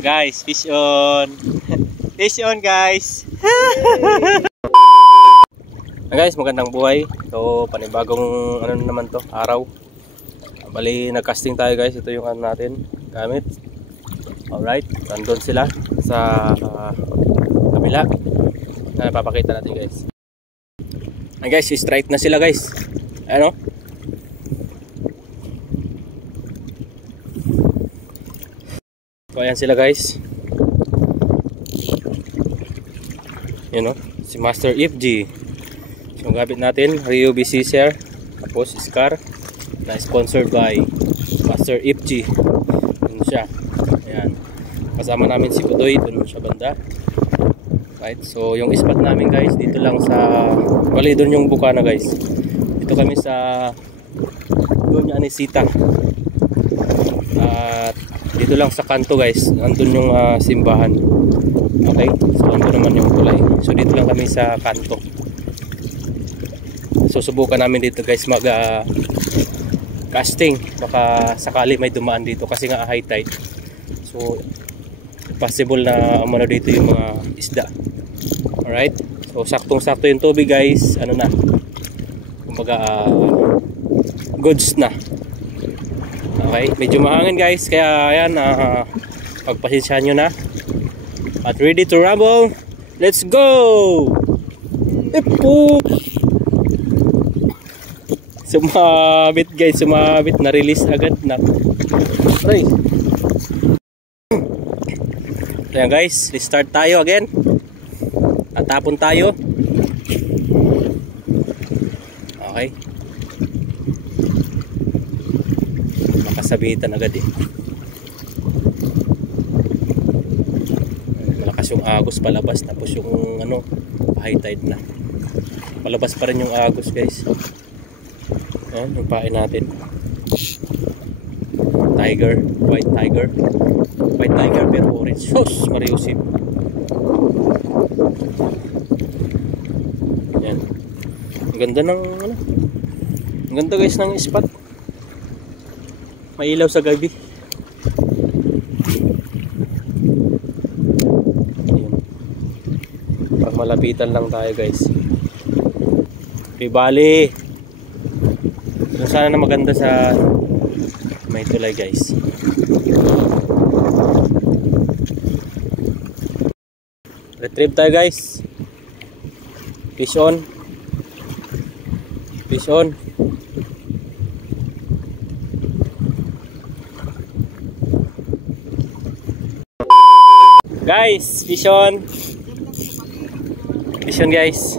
Guys, fish on. Fish on, guys. Guys, magandang buhay. So, panibagong ano naman to, araw. Bali, nag-casting tayo guys. Ito yung ano natin, gamit. Alright, nandun sila sa kabila. Na papakita natin guys. Ay guys, strike na sila guys. Ano? So ayan sila guys. You know, si Master FG. So ang gamit natin, Rio BC Share. Tapos Scar na sponsored by Master FG. Yun siya. Ayan. Kasama namin si Pudoy dun sa banda. Right, so yung spot namin guys dito lang sa bali doon yung Bukana guys. Dito kami sa doon yung Anisita. At dito lang sa kanto guys, nandun yung simbahan. Okay, so nandun naman yung kulay. So dito lang kami sa kanto. So subukan namin dito guys mag casting. Baka sakali may dumaan dito kasi nga high tide. So possible na umano dito yung mga isda. Alright, so saktong-sakto yung tubig guys. Ano na, kumbaga goods na. Okay, medyo mahangin guys. Kaya ayan, pagpasensyahan nyo na. At ready to rumble. Let's go! Ipo! Sumabit guys, sumabit. Na-release agad na. Aray. Ayan guys, restart tayo again. Tatapon tayo. Okay. Makasabitan agad eh. Malakas yung agos palabas. Tapos yung ano, high tide na. Palabas pa rin yung agos guys. Ayan, yung pain natin. Tiger, white tiger. White tiger pero orange. Sus, mariusip. Yan. Ang ganda ng ano. Ang ganda guys ng spot. May ilaw sa gabi. Yan. Pag malapitan lang tayo guys. Bali. Sana na maganda sa may tulay guys. Retrieve tayo guys. Fish on. Fish on. Guys, fish on. Fish on guys.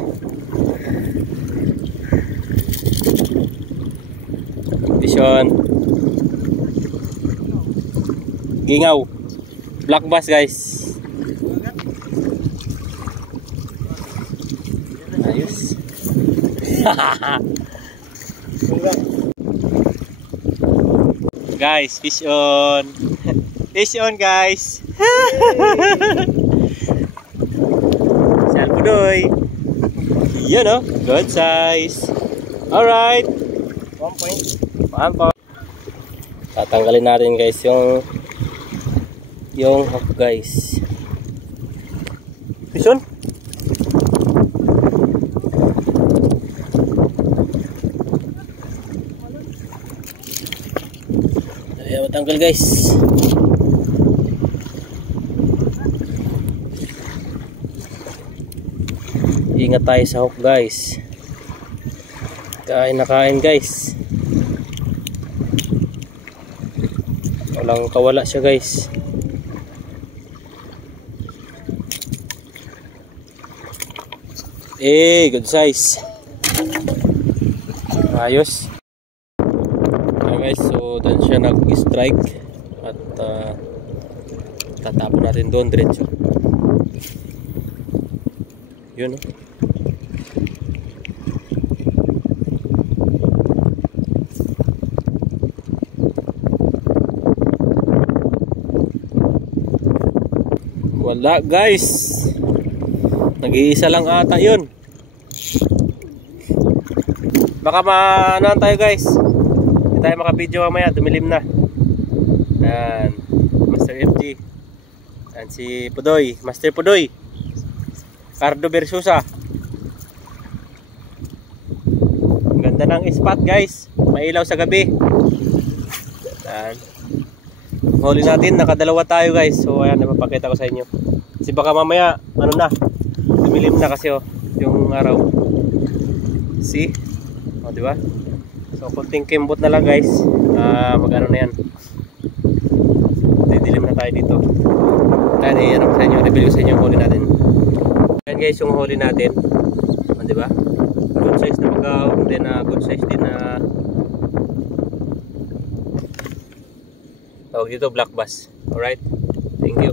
Fish on. Gingaw. Black bass guys. Ayos. Guys, fish on. Fish on guys. Salpudoy. Yan o, good size. Alright. 1 point. Tatanggalin natin guys yung hook guys. Fish on. Ayan, matanggal guys. Ingat tayo sa hook guys. Kain na kain guys. Walang kawala siya guys. Good size. Ayos. Guys, so doon siya nag-strike at tatapon natin doon diretso. Yun oh. Wala guys. Nag-iisa lang ata yun. Baka maanoan tayo guys. Hindi tayo makabidyo mamaya, dumilim na. Yan, Master FG. Yan si Pudoy, Master Pudoy. Cardo Versusa. Ang ganda ng spot guys. Mailaw sa gabi. Yan. Huli natin, nakadalawa tayo guys. So ayan, napapakita ko sa inyo. Kasi baka mamaya, ano na, dumilim na kasi oh, yung araw. See? O, diba? So kunting kimbot na lang guys. Mag-ano na yan. Didilim na tayo dito. Ayan, ano sa inyo, reveal ko sa inyo yung huli natin. Ayan guys, yung huli natin. O, diba? Good size na pagkaon din na good size din na tawag dito black bass. Alright? Thank you.